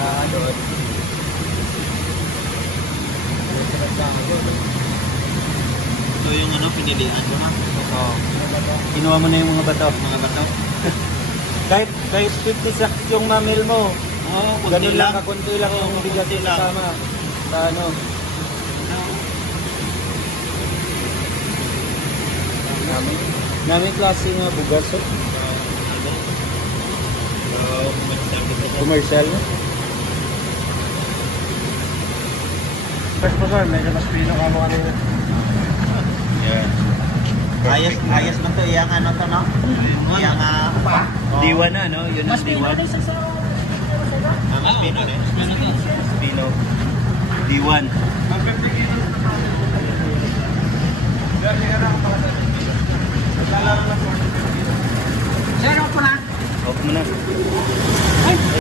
doon. Ito yung ano, pinilihan ko na. Oo. Kinuha mo na yung mga bato. Mga bato. Kahit 50 sacks yung mamil mo. Oo, Ganun lang, kakunti lang yung bigas yung kasama. Sa ano. Namin klase nga bugas. Oh. Commercial. First po sir, medyo mas pino ka mo kanina. Yeah. Ayos man to, iyang ano to, no? Iyang D1 na, no? Yun ang Mas D1. pinanay sa mas pino rin. Pino. D1. Sir, ako po na. Off mo na.